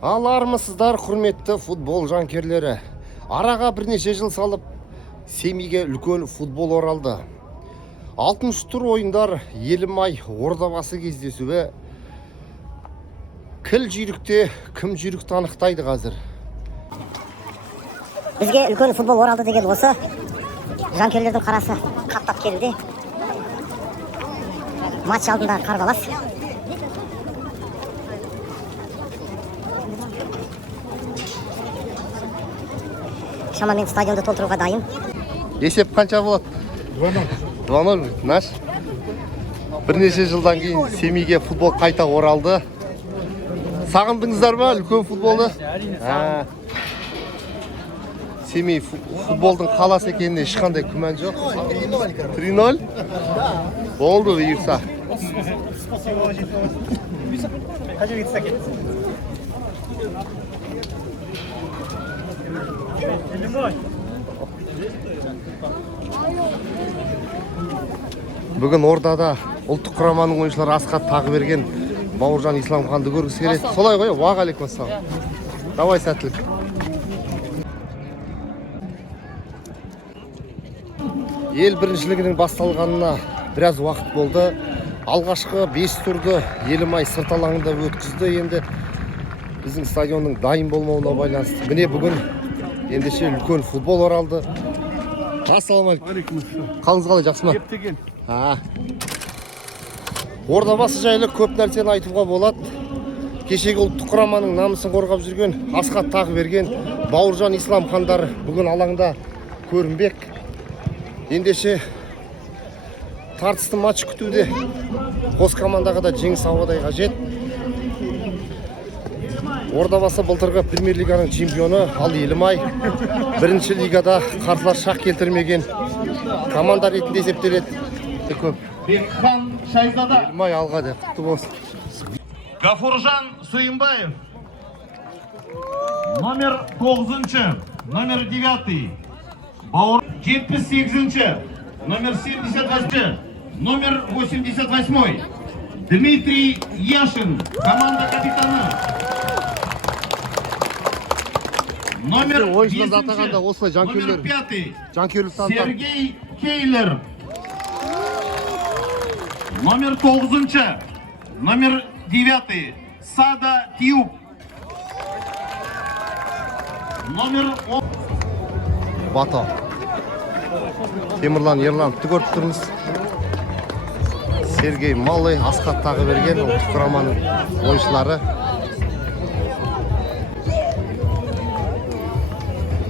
Ал армысыздар, құрметті футбол жанкерлері. Араға бірнеше жыл салып, Семейге үлкен футбол оралды. 60 тур ойындар Елімай Ордабасы кездесуі. Кіл жүйрікте кім жүйрікті анықтайды қазір? Бізге үлкен футбол оралды деген осы. Жанкерлердің қарасы қаптап келді. Матч алдында қарбалас. Шамамен стадионды толтыруға дайын. Есеп қанша болады? 2-0 наш. Бірнеше жылдан кейін Семейге футбол қайта оралды. Сағындыңыздар ма үлкен футболды? Семей футболдың қаласы екеніне ешқандай күмән жоқ. 3-0. Болды бұйырса. Бүгін Ордада ұлттық құраманың ойыншылары Асқат Тағыберген Бауыржан Исламханды көргісі келеді. Солай ғой, уағалейкум ассалам. Давай сәттілік. Ел біріншілігінің басталғанына біраз уақыт болды. Алғашқы 5 турды Елімай сырт алаңында өткізді. Енді біздің стадионның дайын болмауына байланысты. Міне бүгін ендеше үлкен футбол оралды. Ассалаумағалейкум. Қалыңыз қалай, жақсы ма? Ептеген. Ордабасы жайлы көп нәрсені айтуға болады. Кешегі ұлттық құраманың намысын қорғап жүрген Асқат Тағыберген Бауыржан Исламхандар бүгін алаңда көрінбек. Ендеше тартысты матч күтуде. Қос командаға да жеңіс ауадай қажет. Ордабасы былтырғы премьер-лиганың чемпионы, ал Елімай бірінші лигада қарсылас шақ келтірмеген команда ретінде есептеледі. Бекхан Шайзада. Елімай алға деп, құтты болсын. Гафуржан Сыйымбаев. Номер 9-шы, номер 9. Бауыр 78-шы, номер 78-шы, номер 88. Дмитрий Яшин, команда капитаны. Номер 5-шы, номер 5. Сергей Кейлер. Номер 9-шы, номер 9. Сада Тиюб. Номер 10. Бато. Темірлан Ерлановты көріп тұрмыз. Сергей Малый, Асқат Тағыберген ұлттық құраманың ойыншылары.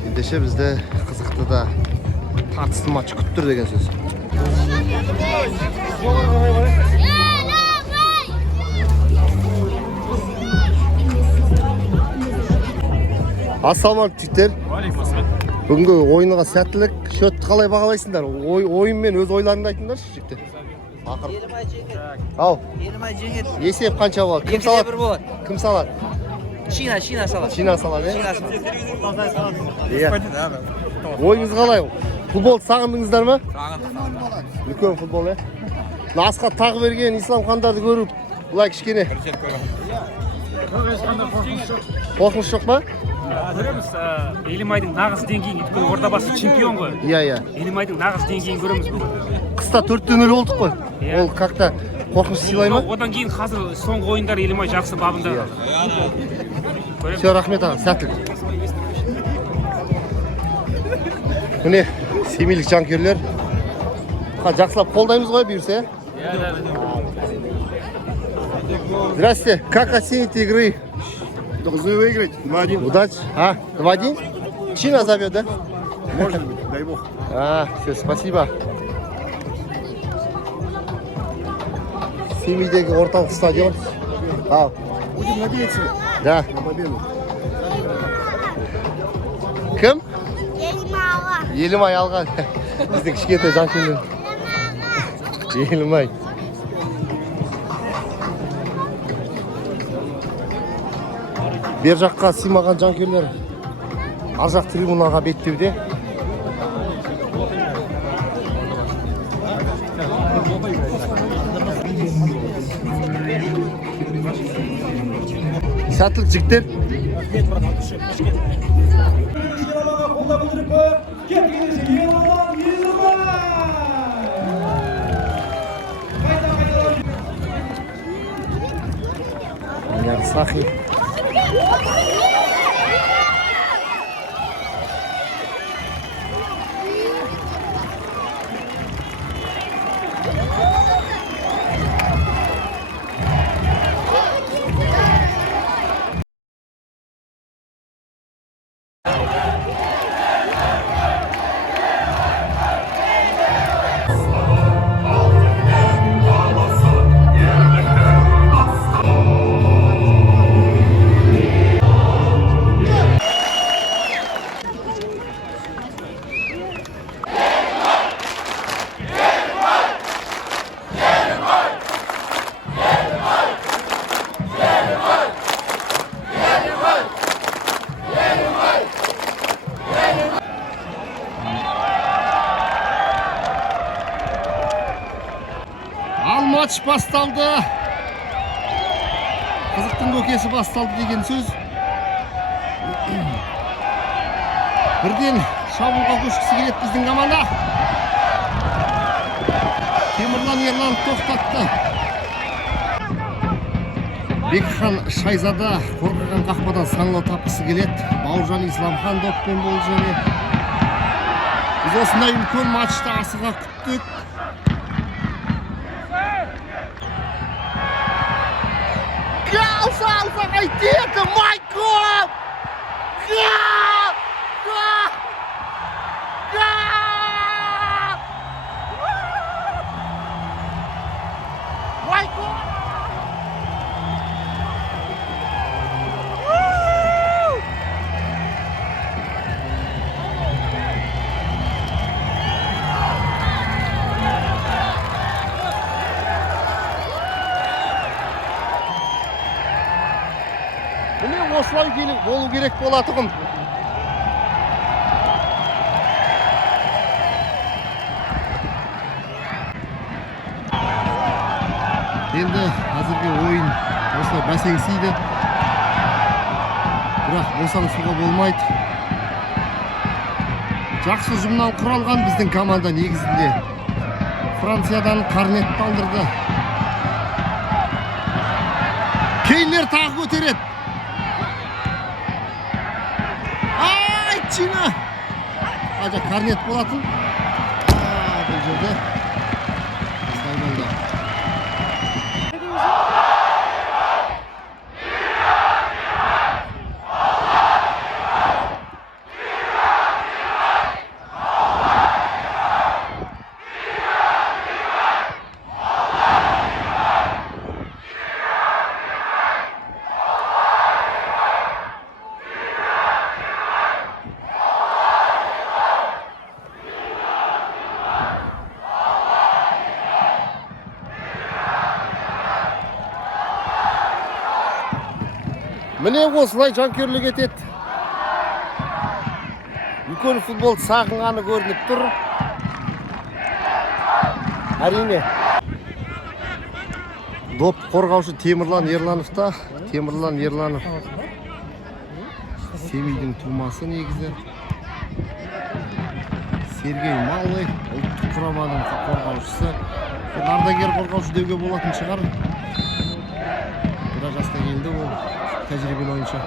Ендеше бізді қызықты да тартысты матч күттір деген сөз. Ассалаумағалейкум жігіттер. Бүгінгі ойынға сәттілік, шөтті қалай бағалайсыңдар? Ойын мен өз ойларыңды айтыңдаршы жігіттер. Елімай жеңеді. Ау. Елімай жеңеді. Есеп қанша болады? Кім салады? 2-1 болады. Кім салады? Чина салады. Чина салады, Чина салады. Ойыңыз қалай? Футбол сағындыңыздар ма? Үлкен футбол, Асқат Тағыберген Исламхандарды көріп, бұлай кішкене. Қорқыныш жоқ па? Көреміз, Елімайдың нағыз деңгейін, өйткені Ордабасы чемпион ғой. Иә. Елімайдың нағыз деңгейін көреміз бүгін. Қыста 4-0 болдық қой. Ол как-то қорқыныш сыйлай ма? Одан кейін қазір соңғы ойындар Елімай жақсы бабында. Все, рахмет аға, сәттілік. Міне, семейлік жанкерлер. Жақсылап қолдаймыз ғой бұйырса. Здрасте, как оцените игры? Должны выиграть 2-1. Удачи. 2-1? Чина зовет, да? Может быть, дай бог. Все, спасибо. Семейдегі орталық стадион. Будем надеяться Да. на победу. Кім? Елімай. Елімай алған. Біздің кішкентай жанкерлер. Елімай. Бер жаққа сыймаған жанкерлер ар жақ трибунаға беттеуде. Сәттілік жігіттер. Сахи. Maç басталды. Қызықтың көкесі басталды деген сөз. Бірден шабуылға көшкісі келеді біздің команда. Темірлан Ерланов тоқтатты. Бекхан Шайзада қорғаған қақпадан саңылау тапқысы келеді. Бауыржан Исламхан доппен болды және біз осындай үлкен матчты асыға күттік. Алса қайтеді, Майкл! Осылай болу керек болатығым. Енді әзірге ойын осылай бәсеңсейді. Бірақ босаңсуға болмайды. Жақсы ұжымнан құралған біздің команда негізінде. Франциядан Корнетті алдырды. Кейлер тағы көтереді. Чина! Ажа Корнет болатын. Бұл жерде осылай болды. Міне осылай жанкүйерлік етеді. Үлкен футбол сағынғаны көрініп тұр. Әрине. Доп қорғаушы Темірлан Ерлановта. Темірлан Ерланов Семейдің тумасы негізі. Сергей Малый ұлттық құраманың қорғаушысы. Ардагер қорғаушы деуге болатын шығар. Біраз жасқа келді ол. Тәжірибелі ойыншы.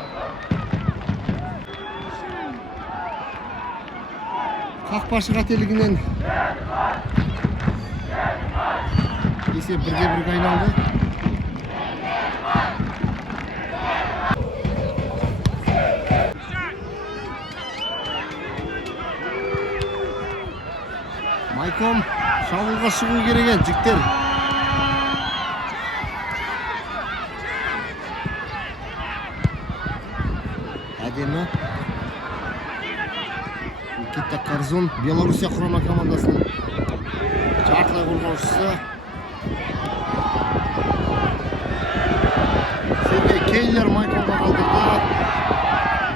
Қақпашы қателігінен есеп 1-1 айналды. Майком шабуылға шығу керек еді, жігіттер. Әдемі. Никита Корзун, Белоруссия құрама командасының жартылай қорғаушысы. Сергей Кейлер Майклға қалдырды.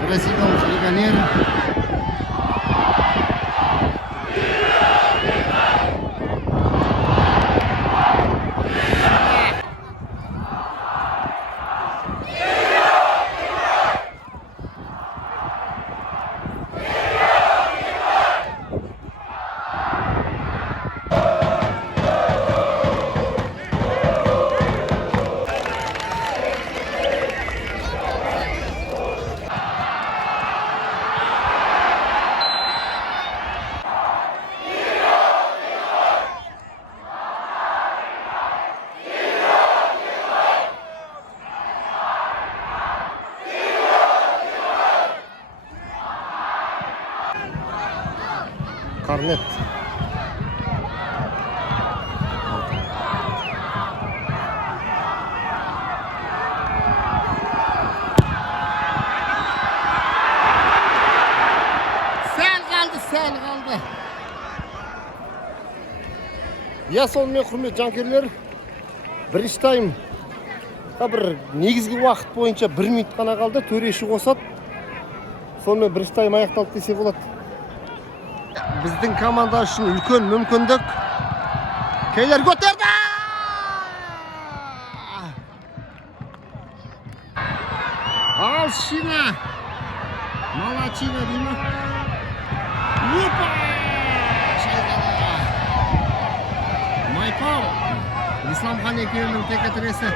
Бразилиялық легионер. Карнет. Сәл қалды. Я сонымен құрметті жанкүйерлер, бірінші тайм бір негізгі уақыт бойынша 1 минут қана қалды, төреші қосады. Сонымен бірінші тайм аяқталды десе болады. Біздің команда үшін үлкен мүмкіндік. Кейлер көтерді! Алшина! Малачина деймі? Опа! Шайқала! Майпау! Исламхан екеуінің теке тіресі.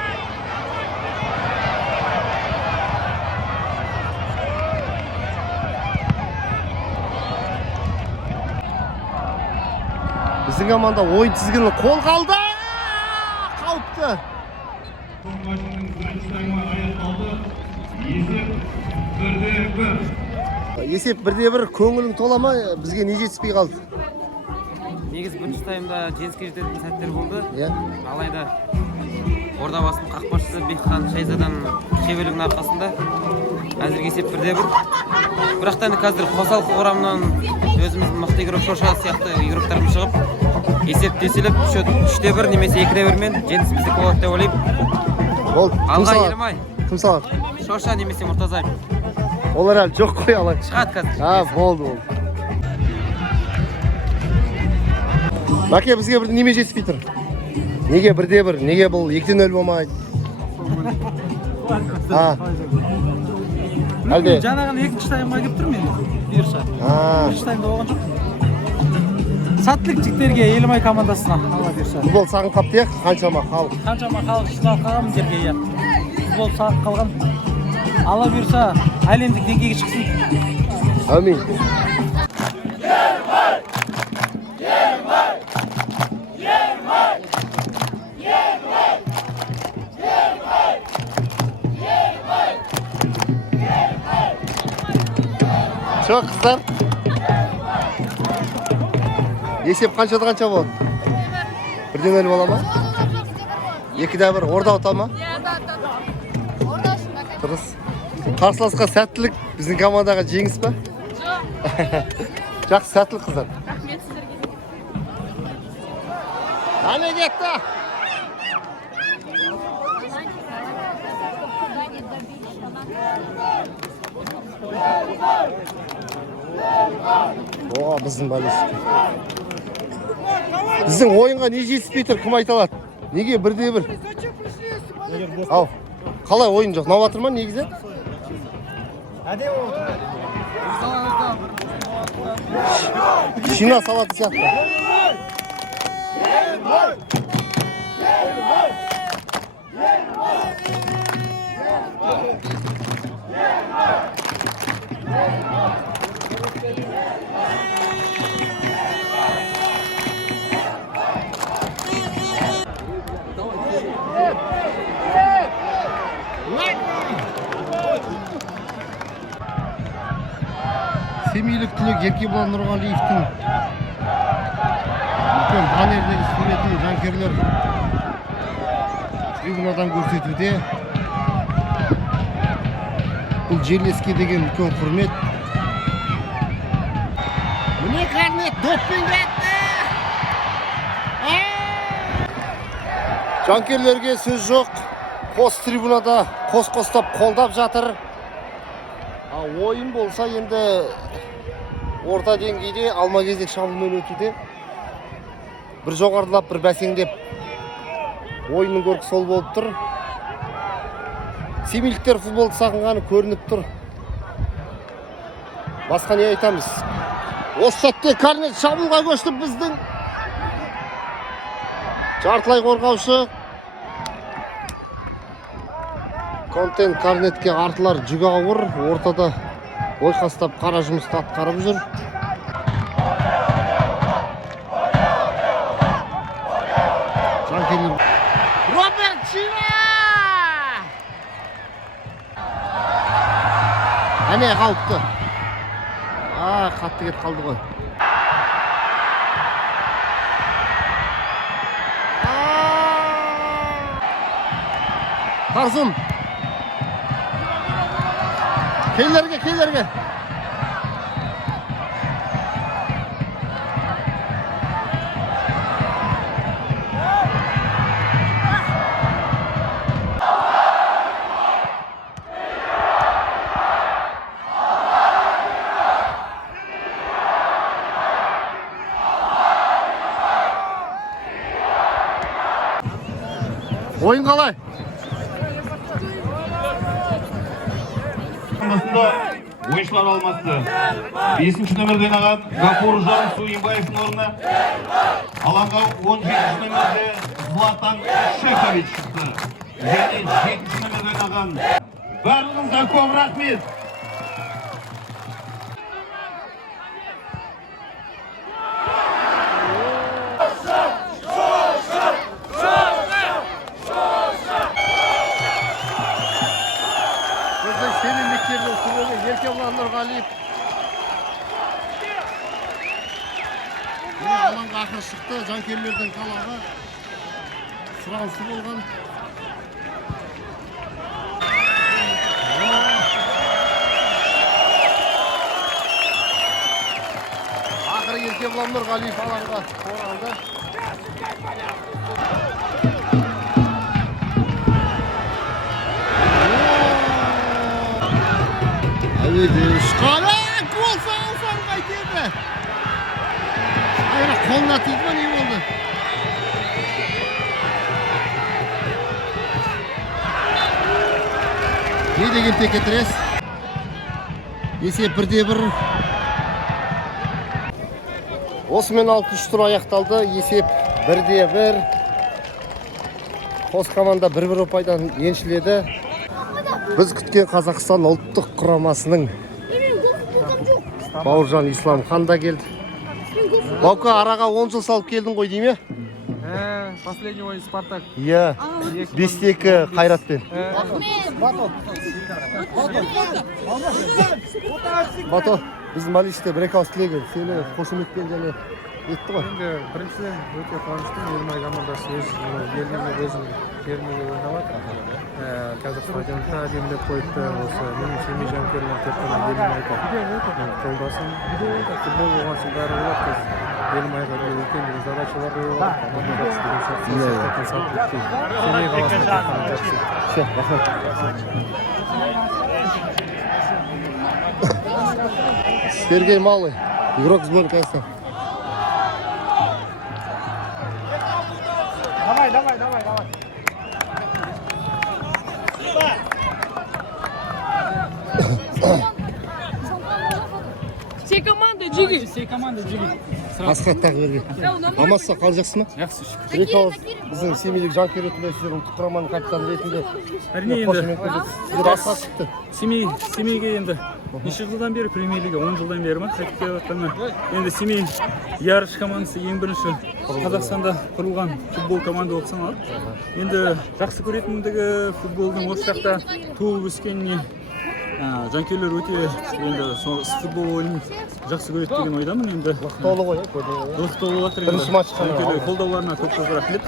Біздің команда ойын тізгінін қол қалды! Қауіпті! Есеп 1-1, көңілің тола ма? Бізге не жетіспей қалды? Негіз бірінші таймда жеңіске жететін сәттер болды. Алайда Орда басының қақпашысы Бекхан Шайзадан шеберлігінің арқасында әзірге есеп 1-1. Бірақтан қазір қосалқы құрамынан өзіміздің мықты игрок Шоша сияқты игроктарымыз шығып, есеп теселіп, 3-1 немесе 2-1-мен жеңіс біздікі болады деп ойлаймын. Болды. Алға Елімай. Кім салады? Шоша немесе Мұртазай. Олар әлі жоқ қой алаң. Шығады қазір. Болды. Мәке, бізге бірді неме жетіспей тұр? Неге 1-1? Неге бұл 2-0 болмайды? Әлде? Жаңағын екінші таймға келіп тұр мен. Бұйырса. Бірінші таймда болған жоқ. Сәттілік жігіттерге Елімай командасына. Алла бұйырса. Футбол сағын қапты, қаншама халық? Қаншама халық жиналып қалған жерге. Футбол сағын қалған. Алла бұйырса әлемдік деңгейге шықсын. Әмин. Çok kızlar. Есеп қаншада қанша болады? 1-0 бола ма? 2-1 орда ұта ма? Дұрыс. Қарсыласқа сәттілік біздің командаға жеңіс па? Жақсы сәттілік қыздар. Рахмет сіздерге. Ане кетті. О, біздің болельщик. Біздің ойынға не жетіспей тұр, кім айта алады? Неге 1-1? Ау, қалай ойын жоқ? Ұнап жатыр ма негізі? Шина салаты сияқты. Семейлік түлек Еркебұлан Нұрғалиевтің үлкен баннердегі суретін жанкүйерлер трибунадан көрсетуде. Бұл жерлеске деген үлкен құрмет. Міне Карнет доппен кетті! Жанкүйерлерге сөз жоқ. Қос трибунада қос-қостап қолдап жатыр. Ойын болса енді орта деңгейде алма-кезек шабуылмен өтуде. Бір жоғарылап, бір бәсеңдеп ойынның көркі сол болып тұр. Семейліктер футболды сағынғаны көрініп тұр. Басқа не айтамыз? Осы сәтте Карнет шабуылға көшті біздің жартылай қорғаушы. Контент Карнетке артылар жүгі ауыр, ортада ойқастап қара жұмысты атқарып жүр. Жанкелер Роберт Шина! Әне қауіпті. Қатты кет қалды ғой. Tarzım. Kellerge. Oyun kalay. Oyuncular almasdı. 5. nömerde oynagan Gafur Can Suyinbayev'in ornuna alanga 17. nömerde Zlatan Şekoviç çıktı. Yani 7. nömerde oynagan Barlığımızdan көп rahmet. Sevinliklerinin kurulu Еркебұлан Нұрғалиев. Алаңға ақыры шықты, жанкүйерлердің талабы сұранысы болған. Ақыры Еркебұлан Нұрғалиев алаңға оралды. Шқала! Гол салсаң қайтеді! Айра қолына тиді ма не болды? Не деген текетірес? Есеп 1-1. Осымен 6-3 тур аяқталды. Есеп 1-1. Қос команда 1-1 ұпайдан еншіледі. Біз күткен Қазақстан ұлттық құрамасының Бауыржан Исламхан да келді. Баука, араға 10 жыл салып келдің ғой дейме? Последний ойын Спартак. Иә, 5-2 Қайратпен. Бато, біз Малиште бір-екі ауыз тілегі. Сені қошеметпен және етті ғой. Енді біріншіден өте қуаныштымын. Елімай командасы өз елінде өзінің жерінде ойнап қазір стадионда демдеп қойыпты. Осы менің семей жанкүйерлерім тек қана Елімайға қолдасын. Футбол болған соң бәрі болады. Елімайға үлкен бір задачалар қойылған. Семей қаласына тек қана жақсы. Все, рахмет. Сергей Малый, игрок сборной Казахстана. Давай. Всей команды джиги. Асхат тағы берген. Амаса қалжақсы ма? Жақсы шүкір. Бір-екі ауыз біздің семейлік жанкүйер ретінде сіздер ұлттық құраманың капитаны ретінде Әрине енді сіздер асхат шықты. Семейге енді неше жылдан бері премьер лига 10 жылдан бері ма қайтып келе жатқанына. Енді Семей ярыш командасы ең бірінші Қазақстанда құрылған футбол команда болып саналады. Енді жақсы көретіндігі футболдың осы жақта туып өскеніне жанкүйерлер өте енді футбол ойынын жақсы көреді деген ойдамын. Енді Толы ғой, лық толып жатыр. Бірінші матч қана. Жанкүйерлер қолдауларына көп рахмет.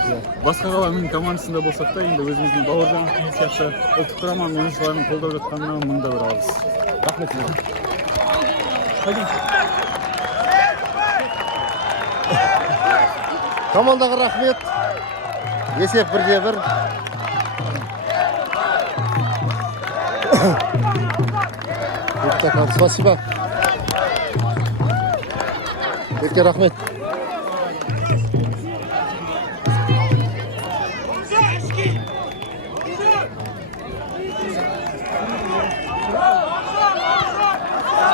Басқа қаланың командасында болсақ та енді өзіміздің Бауыржан сияқты ұлттық құраманың ойыншыларын қолдап жатқанына мың да бір алғыс. Рахмет. Командаға рахмет. Есеп 1-1. Спасибо. Ерке рахмет.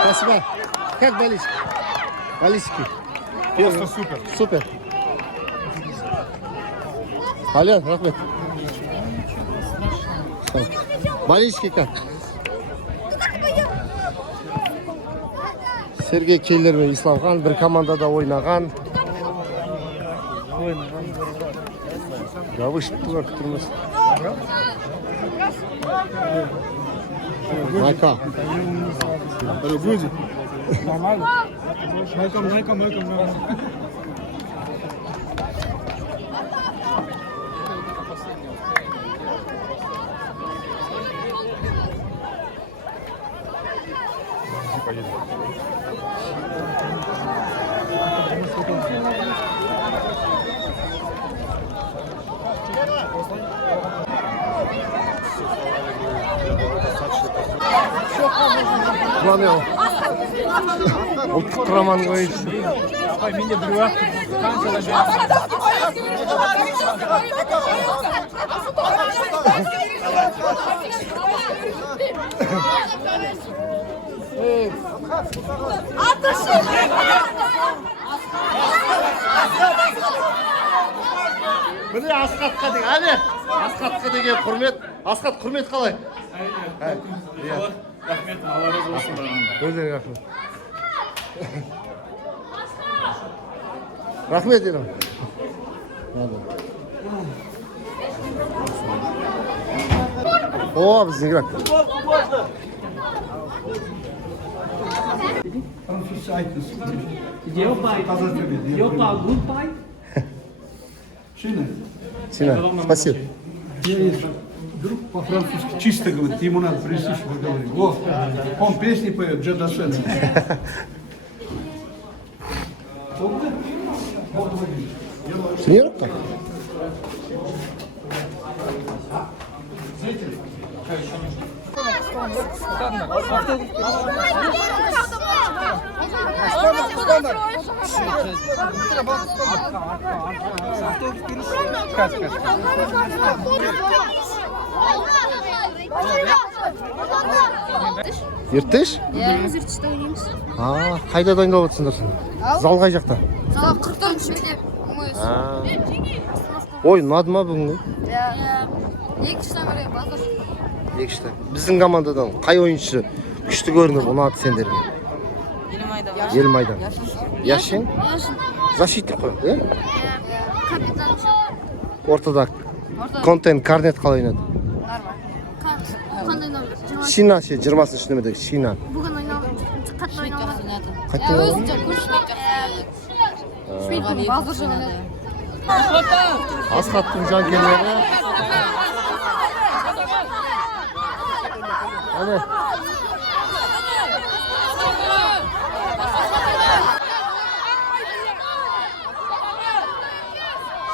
Спасибо. Как болельщик? Болельщики. Просто супер. Супер. Алян, рахмет. Болельщики как? Сергей Кейлер мен Исламхан бір командада ойнаған. Завышыптыға күтірміз. Майка. Майкам. Құланы ұлттық құраманың ойыншысы. Менде бір уақыт Міне Асхатқа деген, әне Асхатқа деген құрмет. Асхат, құрмет қалай? рахмет, алла разы болсын бағанда. Өздеріңе рахмет. Рахмет елім. О, біздің игрок. Сина, спасибо. Друг по-французски чисто говорит, ему надо присесть поговорить. О, он песни поет, Джадасен. Тренировка? Ертіш? Біз ертіште ойнаймыз. Қайда дайындалып отырсыңдар? Зал қай жақта? Зал 44-ші мектеп. Ой, ұнады ма бүгінгі? Екінші номерге базар. Екішті. Біздің командадан қай ойыншы күшті көрініп ұнады сендерге? Елімайдан. Яшин? Защитник қой, е? Капитан. Ортада контент карнет қалай ойнады? Қандай номер? Шина, 20-шы нөмірдегі Шина. Бүгін ойнамыз. Қатты ойнамыз. Қатты ойнады? Өзінше көршімейді. Шмейттің базар жөнеді. Асхаттың жанкерлері. Әне.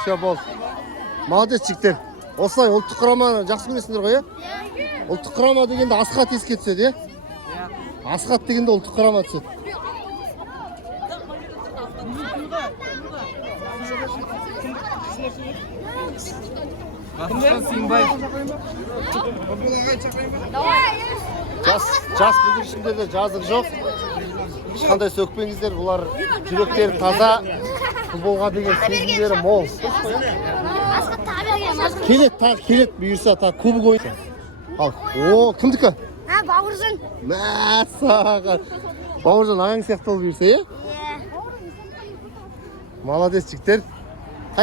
Все, бол. Молодец, жігіттер. Осылай ұлттық құраманы жақсы көресіңдер ғой, е? Ұлттық құрама дегенде Асхат еске түседі, е? Асхат дегенде ұлттық құрама түседі. Жас бүлдіршіндерде жазық жоқ. Ешқандай сөкпеңіздер, бұлар жүректері таза, футболға деген сезімдері мол. Келет бұйырса, кубок ойын. Ал, о, кімдікі? Бауыржан. Мәссаған. Бауыржан ағаң сияқты болып бұйырса, е? Молодец, жігіттер.